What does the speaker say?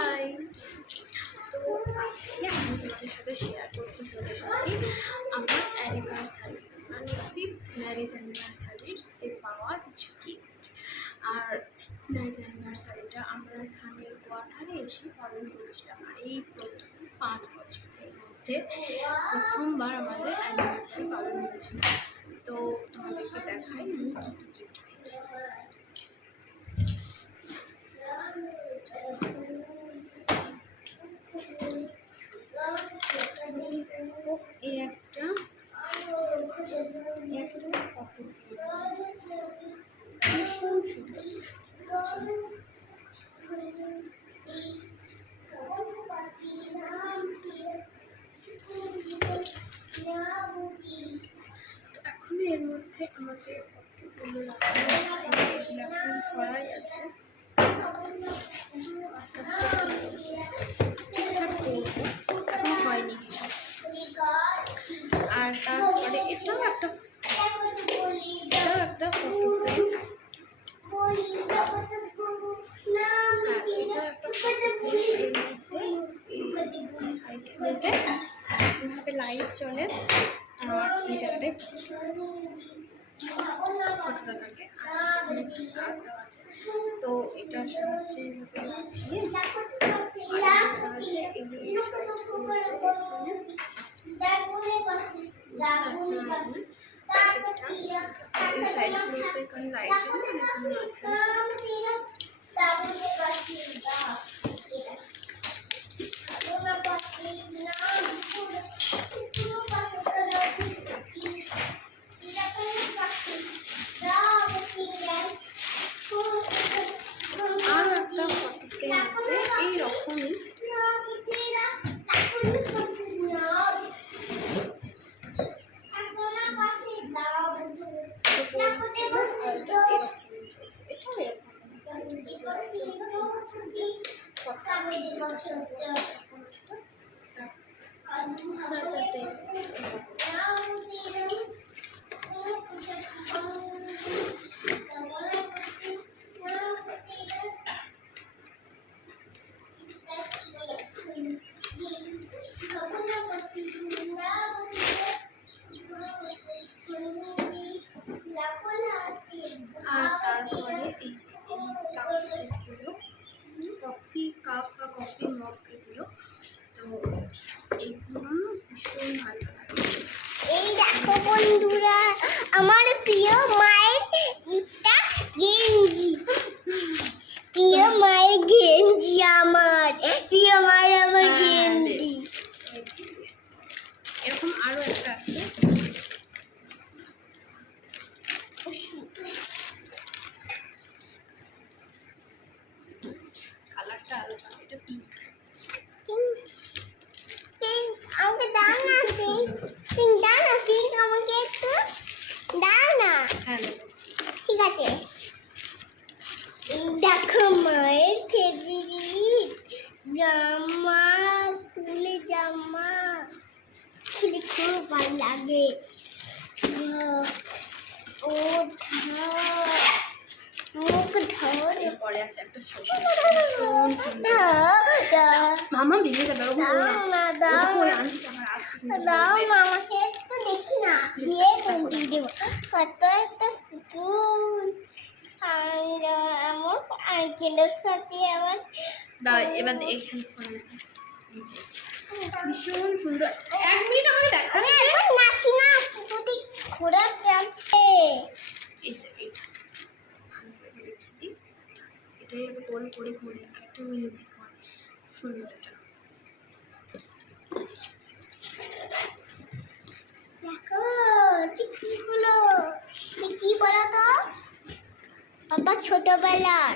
High. তো আজকে আমি তোমাদের সাথে শেয়ার করতে চলে এসেছি আমার অ্যানিভার্সারি, মানে 5th ম্যারেজ অ্যানিভার্সারিতে পাওয়া কিছু গিফট। আর ম্যারেজ অ্যানিভার্সারিটা আমরা এখানে কোয়ার্টারে এসে পালন করছিলাম। আর এই প্রথম 5 বছরের মধ্যে প্রথমবার আমাদের অ্যানিভার্সারি পালন হয়েছিল। তো তোমাদেরকে দেখাই আমি কী কী গিফট পেয়েছি। এই একটা ফটো ভীষণ সুন্দর। এখন এর মধ্যে আমাকে ফটোগুলো এগুলো এখন করাই আছে, আস্তে আস্তে ঠিকঠাক করবো, এখন হয়নি কিছু। আর তারপরে এটাও একটা ফটো ফ্রেম। এটা একটা এভাবে লাইট চলে আর এই জায়গাটায় ফটোটা থাকে। আর একটু কাঠ দেওয়া আছে, তো এটার সাহায্যে এই সাইডগুলোতে এখানে লাইট চলে, এখানে আছে আর একটা ফটো ফ্রেম আছে এইরকমই। আর তারপরে এই যে এই কাপ সেটগুলো, কফি কাপ বা কফি মগ, এগুলো তো এইগুলো ভীষণ ভালো লাগে। এই দেখো বন্ধুরা, আমার প্রিয় মায়ের একটা গেঞ্জি, প্রিয় মায়ের গেঞ্জি, আমার প্রিয় মায়ের আমার গেঞ্জি। এরকম আরো একটা আছে, কালারটা আলাদা, এটা পিঙ্ক। আমাকে দাও না পিঙ্ক, পিঙ্ক দাও না, পিঙ্ক আমাকে একটু দাও না। হ্যাঁ ঠিক আছে। এই দেখো মায়ের ফেভারিট জামা, ফুলে জামা, ফুলে খুব ভালো লাগে। ও মুখ ধর, এরপরে আছে একটা ছবি, দাও মামা ভেঙে যাবে, দাও মামাকে একটু দেখি না, দিয়ে দিয়ে দেবো। কত একটা ফুল, আমার আঙ্কেলের সাথে আবার এবার এখানে ভীষণ সুন্দর। 1 মিনিট আমাকে দেখা, আমি একবার নাচি না, যদি ঘোড়া চাপে। এই যে আমি দেখি দিই, এটাই আমি গোল করে ঘুরি, একটা মিউজিক হয়, সুন্দর। এটা দেখো কি হলো, কি বলো তো বাবা, ছোটবেলার